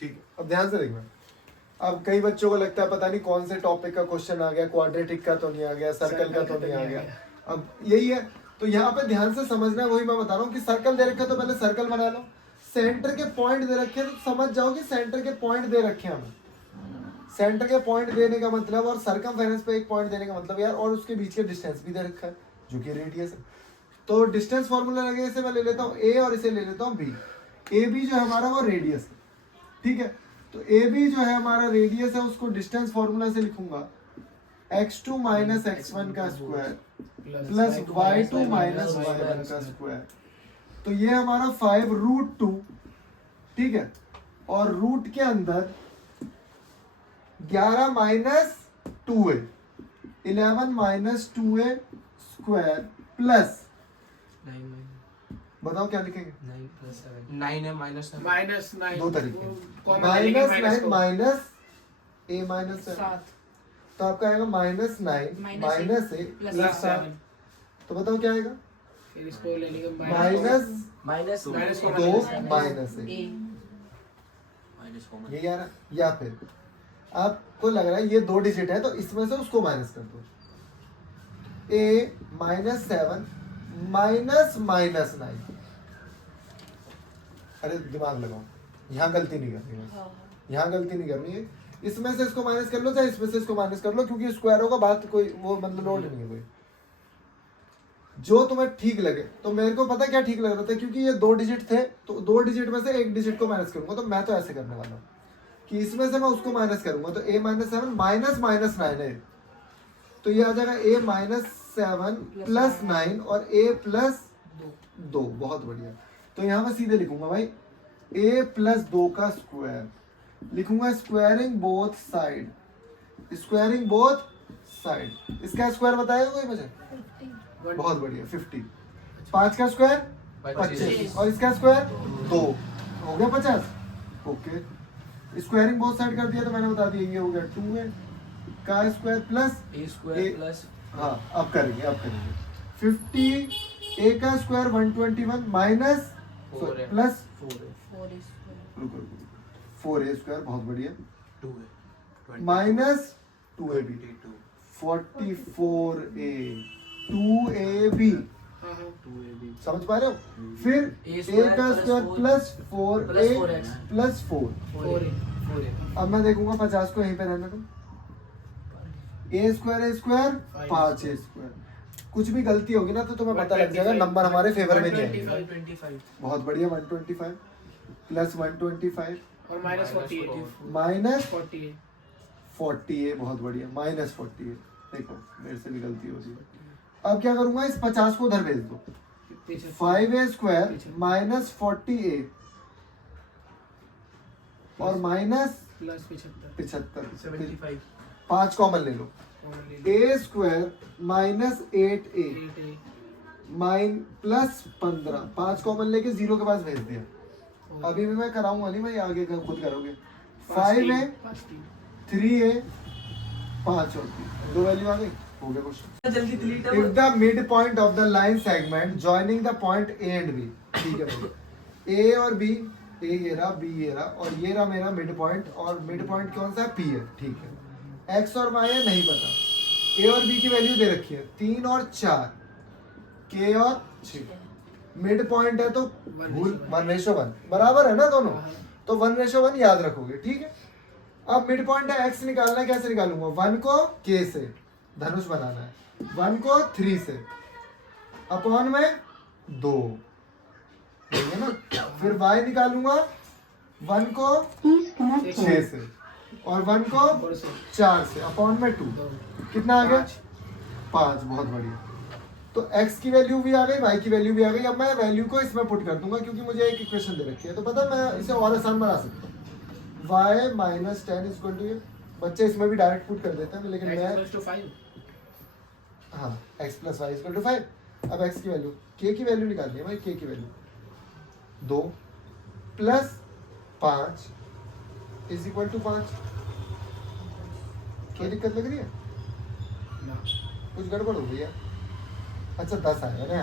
ठीक है, अब ध्यान से देखना। अब कई बच्चों को लगता है पता नहीं कौन से टॉपिक का क्वेश्चन आ गया, क्वाड्रेटिक का तो नहीं आ गया, सर्कल का तो नहीं आ गया। अब यही है, तो यहाँ पे ध्यान से समझना, वही मैं बता रहा हूँ कि सर्कल दे रखे तो पहले सर्कल बना लो, सेंटर के पॉइंट दे रखे तो समझ जाओ कि सेंटर के पॉइंट दे रखे हैं हमें। सेंटर के पॉइंट देने का मतलब और सर्कमफेरेंस पे एक पॉइंट देने का मतलब यार, और उसके बीच के डिस्टेंस भी दे रखा है जो कि रेडियस है। तो डिस्टेंस फॉर्मूला लगे, इसे मैं ले लेता हूँ ए और इसे ले लेता हूँ बी। ए बी जो है हमारा वो रेडियस है, ठीक है। तो ए बी जो है हमारा रेडियस है, उसको डिस्टेंस फॉर्मूला से लिखूंगा x2 माइनस x1 का square plus y2 minus y1 का स्क्वायर। तो ये हमारा 5√2, ठीक है। और रूट के अंदर 11 minus 2a, 11 minus 2a square plus, बताओ क्या लिखेंगे? 9 है माइनस 9 दो तरीके, -9 माइनस a माइनस 7, तो आपका आएगा -9 माइनस a प्लस 7। तो बताओ क्या आएगा? फिर इसको ले लेंगे माइनस 2 माइनस a, ये यार। या फिर आपको लग रहा है ये 2 डिजिट है तो इसमें से उसको माइनस कर दो, a -7 माइनस -9। अरे दिमाग लगाओ, यहाँ गलती नहीं करनी है, यहाँ गलती नहीं करनी है। इसमें से इसको माइनस कर लो चाहे इसमें से इसको माइनस कर लो, क्योंकि स्क्वायर होगा, बात कोई वो मतलब लोड नहीं है कोई, जो तुम्हें ठीक लगे। तो मेरे को पता क्या ठीक लग रहा था, क्योंकि ये 2 डिजिट थे तो 2 डिजिट में से एक डिजिट को माइनस करूंगा, तो मैं तो ऐसे करने वाला हूँ कि इसमें से मैं उसको माइनस करूंगा। तो a -7 माइनस -9 है, तो ये आ जाएगा a -7 प्लस 9 और a प्लस 2। बहुत बढ़िया। तो यहाँ मैं सीधे लिखूंगा भाई a प्लस 2 का स्क्वायर, लिखूंगा squaring both side, squaring both side. इसका स्क्वायर बताएगा कोई मुझे? बहुत बढ़िया, 50। 5 का स्क्वायर 25 और इसका स्क्वायर 2, हो गया 50। ओके, स्क्वायरिंग बोथ साइड कर दिया तो मैंने बता दिया, ये हो गया 2a का square plus a square plus, हाँ अब करेंगे 50 a का square 121 minus plus 4a square, बहुत बढ़िया, 2 है माइनस 2ab 44a 2ab, समझ पा रहे हो? फिर a का स्क्वायर प्लस 4a प्लस 4। अब मैं देखूंगा 50 को यहीं पे रहने दो, a स्क्वायर 5a स्क्वायर। कुछ भी गलती होगी ना तो तुम्हें पता लग जाएगा, नंबर हमारे फेवर में नहीं आएगा। 25 बहुत बढ़िया, 125 प्लस 125 और माइनस 48 माइनस 48 40a, बहुत बढ़िया, माइनस 40a। देखो मेरे से भी गलती होती है। अब क्या करूंगा, इस 50 को उधर भेज दो, 5a स्क्वायर माइनस 40a और माइनस प्लस 75 75, 5 कॉमन ले लो, a square minus 8a plus 15, 5 common लेके 0 के पास भेज दिया। अभी भी मैं कराऊंगा नहीं, मैं आगे का खुद करोगे। 5a 3a 5 और 3, 2 वैल्यू आ गई, हो गया क्वेश्चन। जल्दी delete If the midpoint of the line segment joining the point A and B, ठीक है भाई, A और B, A ये रहा, B ये रहा, और ये रहा मेरा मिड पॉइंट, और मिड पॉइंट कौन सा है? P है, ठीक है। X और Y है नहीं पता, A और B की वैल्यू दे रखी है 3 और 4, K और 6। मिड पॉइंट है तो 1:1 बराबर है ना दोनों, तो 1:1 याद रखोगे, ठीक है। अब मिड पॉइंट है, x निकालना है, कैसे निकालूंगा? 1 को k से धनुष बनाना है, 1 को 3 से, अपॉन में 2, ठीक है ना। फिर y निकालूंगा 1 को 6 से और 1 को 4 से, अपॉन में 2, कितना आ गया? 5। बहुत बढ़िया। तो x की वैल्यू भी आ गई, y की वैल्यू भी आ गई। अब मैं वैल्यू को इसमें पुट कर दूंगा, क्योंकि मुझे एक इक्वेशन दे रखी है, तो पता है मैं इसे और आसान बना सकता हूँ। y माइनस 10 इक्वल टू, बच्चे इसमें भी डायरेक्ट पुट कर देते हैं, लेकिन मैं हाँ x plus y equal to 5। अब x की वैल्यू, k की वैल्यू निकालनी है भाई, k की value 2 plus 5 is equal to 5। क्या दिक्कत लग रही है? कुछ गड़बड़ हो गई है? अच्छा 10 आएगा ना,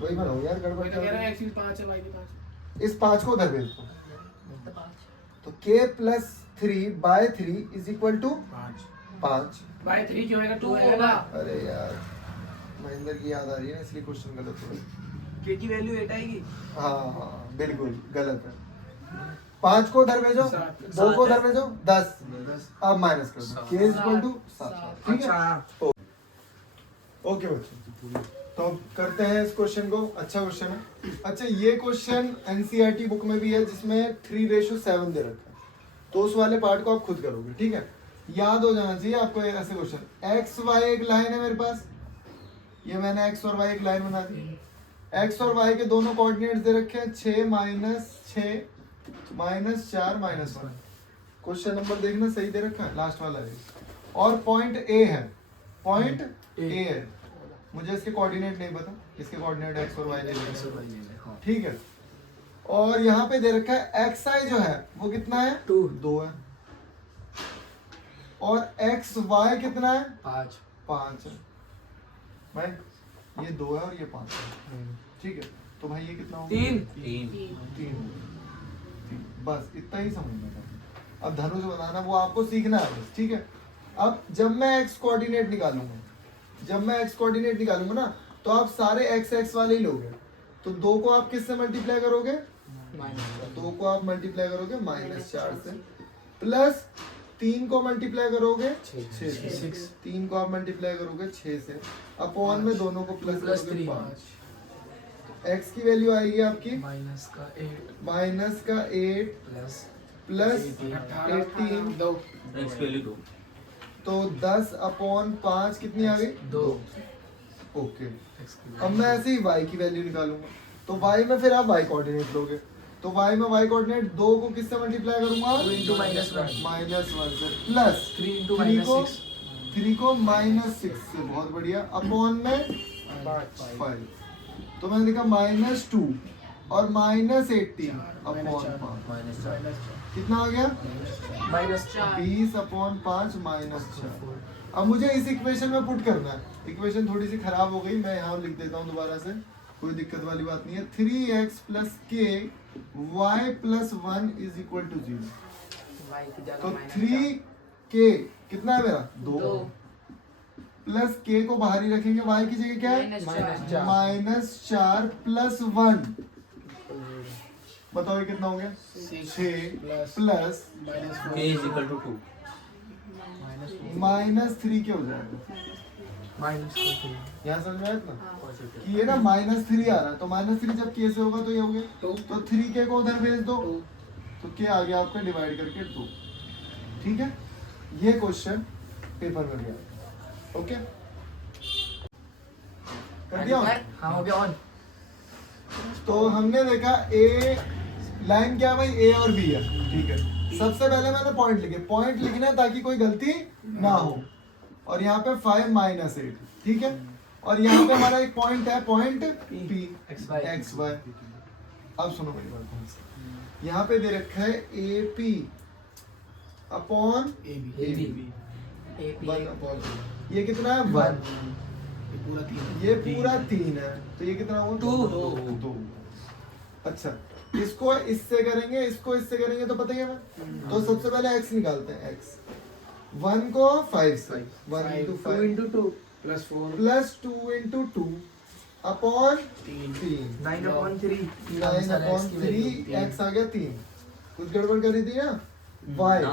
वही बनाओ यार, गड़बड़ क्या हो रही है? x 5 है y 5। इस 5 को उधर भेज दो, तो k plus 3 by 3 is equal to 5। By 3 क्यों आएगा? 2 Two आएगा ना। अरे यार महेंद्र की याद आ रही है ना, इसलिए क्वेश्चन गलत हो गया। k की वैल्यू 8 आएगी। हाँ बिल्कुल गलत है। 5 को उधर भेजो, सात। 2 को सात उधर है। भेजो, 10। अब माइनस कर दो, सात। k is equal to 7। ठीक है, अच्छा ओके बच्चों, तो अब करते हैं इस क्वेश्चन को। अच्छा क्वेश्चन है। अच्छा ये क्वेश्चन एनसीईआरटी बुक में भी है जिसमें 3:7 दे रखा है, तो उस वाले पार्ट को आप खुद करोगे। ठीक है, याद हो जाना चाहिए आपको ऐसे क्वेश्चन। एक्स वाई एक लाइन है मेरे पास, ये मैंने एक्स और वाई एक लाइन बना दी। एक्स और वाई के दोनों कोऑर्डिनेट्स दे रखे हैं 6 -6 -4 -1। क्वेश्चन नंबर देखना सही दे रखा है, लास्ट वाला है। और पॉइंट ए है, पॉइंट ए है। मुझे इसके कोऑर्डिनेट नहीं पता, इसके कोऑर्डिनेट एक्स और वाई दे रखे हैं। ठीक है, और यहाँ पे दे रखा है एक्स आई जो है वो कितना है? 2 है। और एक्स वाई कितना है? 5 है। भाई ये 2 है और ये 5 है। ठीक है, तो भाई ये कितना होगा? 3। बस इतना ही समझना था। अब धनुष बनाना वो आपको सीखना है बस। ठीक है, अब जब मैं एक्स कोऑर्डिनेट निकालूंगा, ना तो आप सारे एक्स एक्स वाले ही लोगे। तो 2 को आप किससे मल्टीप्लाई करोगे? 2 को आप मल्टीप्लाई करोगे -4 से, प्लस 3 को मल्टीप्लाई करोगे 6 से, 3 को आप मल्टीप्लाई करोगे 6 से, अपॉन में दोनों को प्लस करोगे 5। एक्स की वैल्यू आएगी आपकी माइनस का 8 प्लस 18, 2 x वैल्यू 2। तो 10 अपॉन 5 कितनी आ गई? 2। ओके, अब मैं ऐसे ही y की वैल्यू निकालूंगा। तो y में फिर आप y कोऑर्डिनेट लोगे। तो y में y कोऑर्डिनेट 2 को किससे मल्टीप्लाई करूंगा? 2 into -1 -1 से, प्लस 3 into 3 को -6 3 को -6 से, बहुत बढ़िया, अपॉन में 5। तो मैंने लिखा -2 और -18 अपॉन 5, कितना आ गया? -4 20 अपॉन 5 -4। अब मुझे इस इक्वेशन में पुट करना है। इक्वेशन थोड़ी सी खराब हो गई, मैं यहाँ लिख देता हूँ दोबारा से, कोई दिक्कत वाली बात नहीं है। 3x + k y + 1 = 0। तो 3k कितना है मेरा? 2 प्लस k को बाहर ही रखेंगे, y की जगह क्या है? -4 प्लस 1। बताओ ये कितना हो गया? 6 प्लस k = 2 -3 क्या हो जाएगा? यहाँ समझ में आया ना कि ये ना -3 आ रहा है, तो -3 जब k से होगा तो ये हो गया। तो 3k को उधर भेज दो, तो k आ गया आपका डिवाइड करके 2। ठीक है, ये क्वेश्चन पेपर में भी आया। ओके, कर दिया? हाँ हो गया ऑन। तो हमने देखा ए लाइन क्या है भाई? ए और बी है। ठीक है, सबसे पहले मैंने पॉइंट लिखे, पॉइंट लिखना है ताकि कोई गलती ना हो। और यहाँ पे 5 -8, ठीक है, और यहाँ पे हमारा एक पॉइंट है, पॉइंट P x y। अब सुनो मेरी बात, यहाँ पे दे रखा है AP अपॉन AB ये कितना है? 1। पूरा 3 ये पूरा 3 है, तो ये कितना होगा? 2। अच्छा, इसको इससे करेंगे, इसको इससे करेंगे, तो पता ही है हमें। तो सबसे पहले x निकालते हैं। x 1 को 5 से, 1 into 5 plus 4 plus 2 into 2 upon 3 9/3 9/3 x आ गया 3। कुछ गड़बड़ करी थी ना? y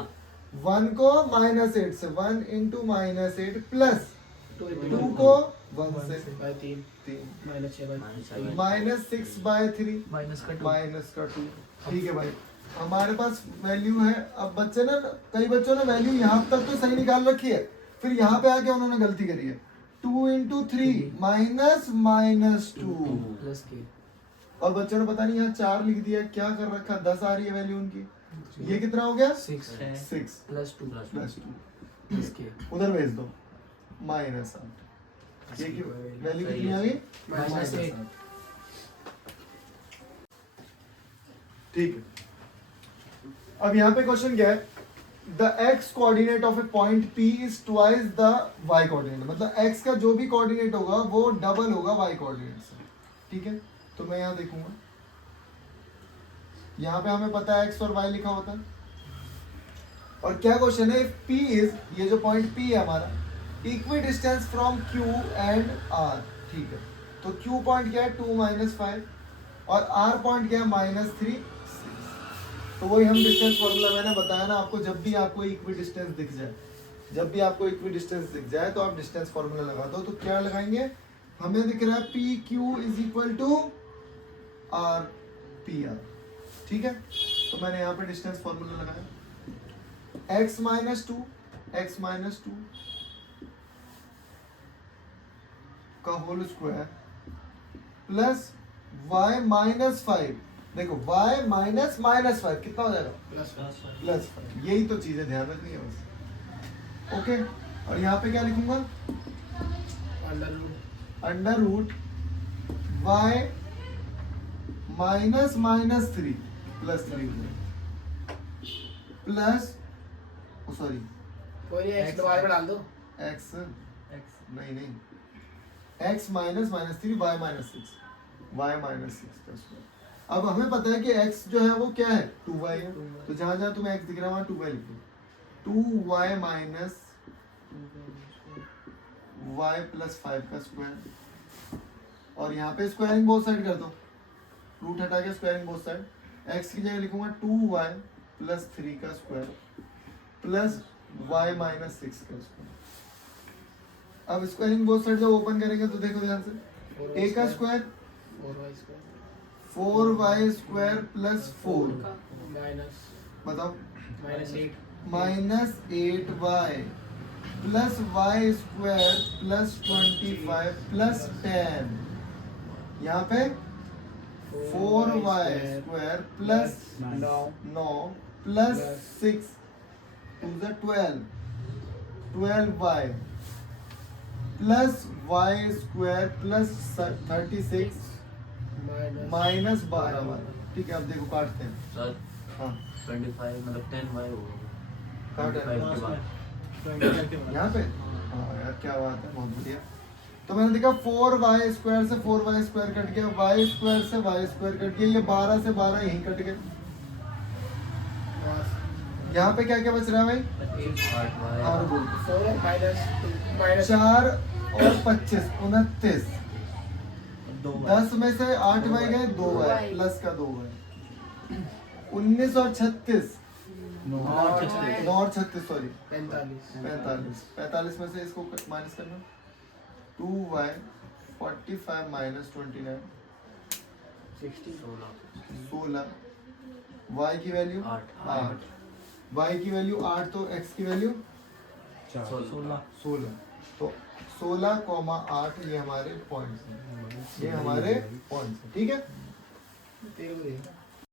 1 को -8 से, 1 into -8 प्लस 2 को 1 से, 3 3 -6/3 -2। ठीक है भाई, हमारे पास वैल्यू है। अब बच्चे ने, कई बच्चों ने वैल्यू यहाँ तक तो सही निकाल रखी है, फिर यहाँ पे आके उन्होंने गलती करी है। 2 into 3 -2 प्लस k। और बच्चों ने पता नहीं यहाँ 4 लिख दिया, क्या कर रखा? 10 आ रही है वैल्यू उनकी। ये कितना हो गया? 6 प्लस 2 प्लस 2। प्लस k उधर भेज दो -8। ये की वैल्यू कितनी आ गई? -8। ठीक है, अब यहाँ पे क्वेश्चन क्या है? The x coordinate of A point P is twice the y coordinate. मतलब x का जो भी कोऑर्डिनेट होगा वो डबल होगा y कोऑर्डिनेट से। ठीक है, तो मैं यहाँ देखूंगा, यहाँ पे हमें पता है x और y लिखा होता है, और क्या क्वेश्चन है, P इज, ये जो पॉइंट P है हमारा, equi distance from Q and R, ठीक है। तो Q पॉइंट क्या है 2 - 5 और R पॉइंट क्या है -3 6। तो वही हम डिस्टेंस फॉर्मूला मैंने बताया ना आपको, जब भी आपको इक्वी डिस्टेंस दिख जाए, जब भी आपको इक्वी डिस्टेंस दिख जाए तो आप डिस्टेंस फॉर्मूला लगा दो। तो क्या लगाएंगे, हमें दिख रहा है PQ is equal to R PR, ठीक है। तो मैंने यहाँ पे डिस्टेंस फॉर्मूला लगाया, x - 2 का होल स्क्वायर प्लस y -5, देखो y -5 कितना हो जाएगा, +5। यही तो चीजें ध्यान रखनी है बस, ओके। और यहाँ पे क्या लिखूंगा, under root y -3 +3 plus, sorry कोई नहीं, x दोबारा पे डाल दो। x नहीं x -3 y -6 प्लस 1। अब हमें पता है कि x जो है वो क्या है 2y है, तो जहां जहां तुम्हें x दिख रहा है वहां 2y लिख दो। 2y माइनस y प्लस 5 का स्क्वायर, और यहाँ पे स्क्वायरिंग बोथ साइड कर दो, रूट हटा के स्क्वायरिंग बोथ साइड, x की जगह लिखूंगा 2y प्लस 3 का स्क्वायर प्लस y -6 का स्क्वायर। अब स्क्वायरिंग बोथ साइड जब ओपन करेंगे तो देखो ध्यान से, a का स्क्वायर 4y स्क्वायर प्लस 4, बताओ -8y plus y square plus 25 plus 10, यहाँ पे 4y square plus 9 plus 6 2 12y plus y square plus 36 minus 12y, ठीक है। अब देखो काटते हैं, सर हाँ 25 मतलब 10y होगा काट है 25 के बाद यहाँ पे, हाँ यार क्या बात है, बहुत बढ़िया। तो मैंने देखा 4y स्क्वायर से 4y स्क्वायर कट गया, y स्क्वायर से y स्क्वायर कट गया, ये 12 से 12 यहीं कट गए। यहाँ पे क्या क्या बच रहा है भाई, 8y और बोल 4 - 4 और 25 29, 10 में से 8 y गए, 2y प्लस का 2y, 19 और 36 9 और 36 सॉरी 45 में से इसको माइनस करना, 2y 45 माइनस 29 16, y की वैल्यू 8, y की वैल्यू 8, तो x की वैल्यू 16, तो 16,8 ये हमारे पॉइंट्स हैं, ये हमारे पॉइंट्स हैं, ठीक है।